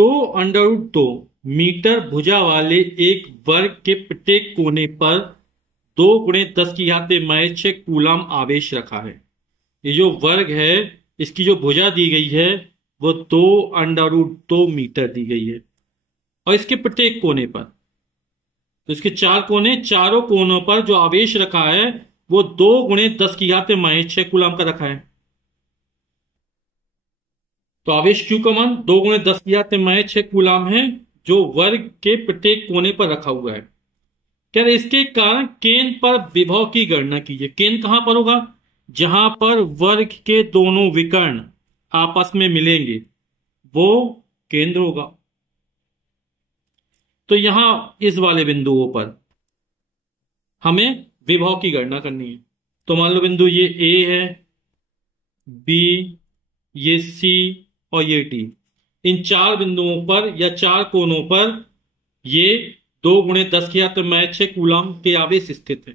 दो under root 2 metre भुजा वाले एक वर्ग के प्रत्येक कोने पर 2 × 10⁻⁻⁶ कूलाम आवेश रखा है। ये जो वर्ग है, इसकी जो भुजा दी गई है वो 2 √2 मीटर दी गई है, और इसके प्रत्येक कोने पर, तो इसके 4 कोने, चारों कोनों पर जो आवेश रखा है वो 2 × 10⁻⁻⁶ कूलाम का रखा है। तो आवेश Q का मान 2 × 10⁻⁻⁶ कूलाम है, जो वर्ग के प्रत्येक कोने पर रखा हुआ है। क्या इसके कारण केंद्र पर विभव की गणना कीजिए। केंद्र कहां पर होगा? जहां पर वर्ग के दोनों विकर्ण आपस में मिलेंगे वो केंद्र होगा। तो यहां इस वाले बिंदुओं पर हमें विभव की गणना करनी है। तो मान लो बिंदु ये A है, B, ये C और ये D। इन 4 बिंदुओं पर या 4 कोनों पर ये 2 × 10⁻⁻⁶ कूलाम के आवेश स्थित है।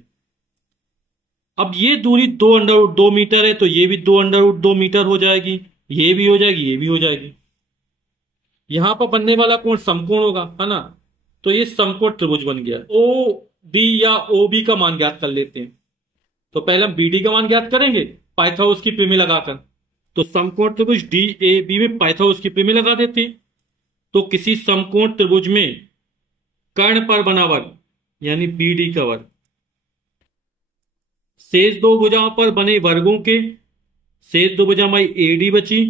अब ये दूरी 2 √2 मीटर है, तो ये भी 2 √2 मीटर हो जाएगी, ये भी हो जाएगी, ये भी हो जाएगी। यहां पर बनने वाला कोण समकोण होगा, है ना। तो ये समकोण त्रिभुज बन गया। ओ डी या ओ बी का मान ज्ञात कर लेते हैं। तो पहले हम बी डी का मान ज्ञात करेंगे पाइथागोरस की प्रमेय लगाकर। तो समकोण त्रिभुज डी ए बी में पाइथागोरस की प्रमेय लगा देते हैं। तो किसी समकोण त्रिभुज में कर्ण पर बना वर्ग यानी बी डी का वर्ग शेष 2 भुजाओं पर बने वर्गों के, शेष 2 भुजा हमारी ए डी बची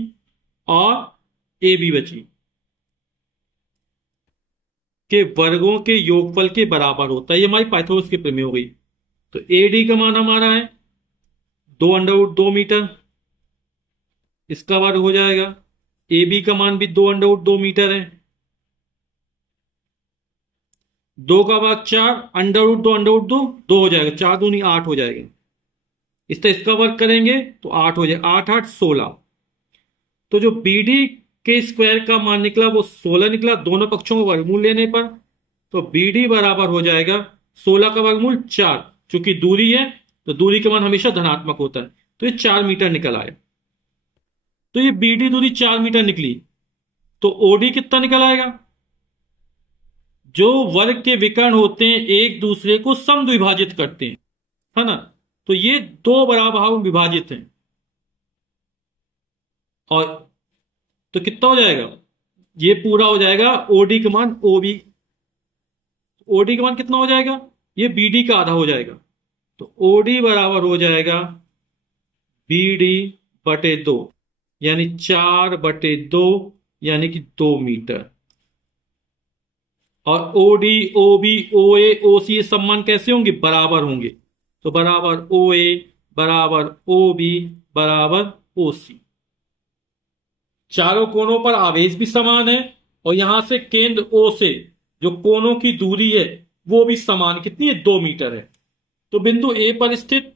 और ए बी बची, के वर्गों के योगफल के बराबर होता है। ये हमारी पाइथागोरस की प्रमेय हो गई। तो ए डी का मान हमारा है 2 √2 मीटर, इसका वर्ग हो जाएगा। ए बी का मान भी 2 √2 मीटर है। 2 का भाग 4, √2 2 हो जाएगा, 4 दूनी 8 हो जाएगा। इस तरह इसका वर्ग करेंगे तो 8 हो जाएगा, 8 8 16। तो जो बी डी के स्क्वायर का मान निकला वो 16 निकला, दोनों पक्षों का वर्गमूल लेने पर। तो बी डी बराबर हो जाएगा 16 का वर्गमूल 4। चूंकि दूरी है तो दूरी का मान हमेशा धनात्मक होता है, तो ये 4 मीटर निकल आया। तो ये बी डी दूरी 4 मीटर निकली। तो ओडी कितना निकल आएगा? जो वर्ग के विकर्ण होते हैं एक दूसरे को समद्विभाजित करते हैं, है ना। तो ये 2 बराबर भागों में विभाजित हैं। और तो कितना हो जाएगा? ये पूरा हो जाएगा ओडी का मान ओबी। ओडी का मान कितना हो जाएगा? ये बीडी का आधा हो जाएगा। तो ओडी बराबर हो जाएगा बीडी बटे 2, यानी 4/2, यानी कि 2 मीटर। और ओडी, ओबी, ओए, ओसी ये सब मान कैसे होंगे? बराबर होंगे। तो बराबर ओए बराबर ओबी बराबर ओसी। चारों कोनों पर आवेश भी समान है, और यहां से केंद्र ओ से जो कोनों की दूरी है वो भी समान, कितनी है? 2 मीटर है। तो बिंदु ए पर स्थित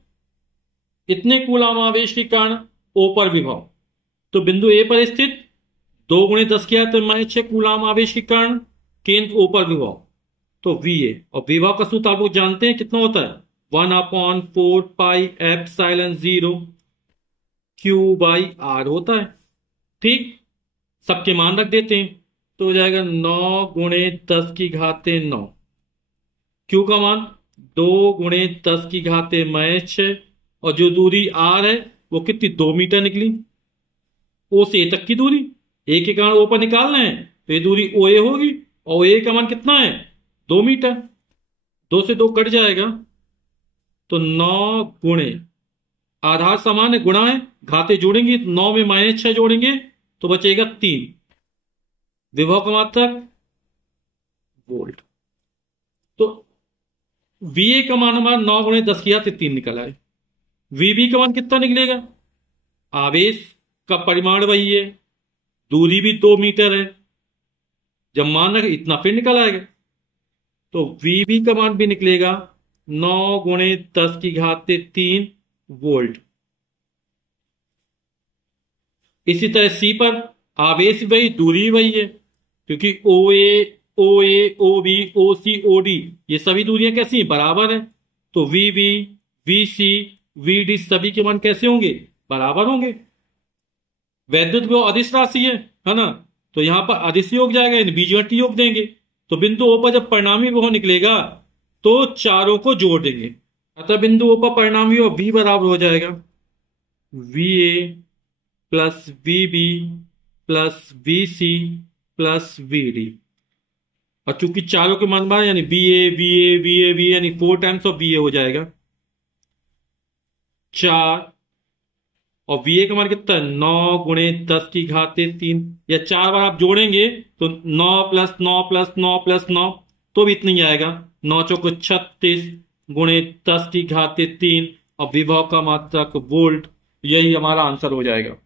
इतने कूलाम आवेश के कारण ओ पर विभव। तो बिंदु ए पर स्थित 2 × 10⁻⁻⁶ कूलाम आवेश के कारण केंद्र ओ पर विभव, तो वी ए। और विभव का सूत्र आप लोग जानते हैं कितना होता है? 1/4 πε0 Q/r होता है। ठीक, सबके मान रख देते हैं। तो हो जाएगा 9 × 10⁻⁹। Q का मान 2 × 10⁻⁻⁶, और जो दूरी r है वो कितनी? 2 मीटर निकली। ओ से ए तक की दूरी, ए के कारण ओ पर निकालना है, तो ये दूरी ओ ए होगी। और ए का मान कितना है? 2 मीटर। 2 से 2 कट जाएगा, तो 9 गुणे, आधार समान है, गुणा है, घाते जोड़ेंगे, 9 में -6 जोड़ेंगे तो बचेगा 3। विभव का मात्रक वोल्ट। तो वीए का मान हमारा 9 × 10⁻³ निकल आए। वीबी का मान कितना निकलेगा? आवेश का परिमाण वही है, दूरी भी 2 मीटर है, जब मान रखे इतना फिर निकल आएगा। तो वीबी का मान भी निकलेगा 9 × 10⁻³ वोल्ट। इसी तरह सी पर आवेश वही, दूरी वही है, क्योंकि ओ ए ओ बी ओ सी ओ डी ये सभी दूरियां कैसी हैं? बराबर है। तो V B V C V D सभी के मान कैसे होंगे? बराबर होंगे। वैद्युत विभव अदिश राशि है ना। तो यहां पर अदिश योग जाएगा, यानी बीजगणितीय योग देंगे। तो बिंदु ओ पर जब परिणामी विभव निकलेगा तो चारों को जोड़ देंगे। अतः बिंदु ओ पर परिणामी विभव V बराबर हो जाएगा VA plus VB plus VC plus VD। और चूंकि चारों के मान बार यानी VA यानी 4 टाइम्स ऑफ VA हो जाएगा 4, और VA का मान कितना है 9 गुणे 10 की घाते 3, या 4 बार आप जोड़ेंगे तो 9 प्लस 9 प्लस 9 प्लस 9 तो भी इतना ही आएगा, 9 चौको 36 गुणे 10 की घाते 3 और विभव का मात्रक वोल्ट। यही हमारा आंसर हो जाएगा।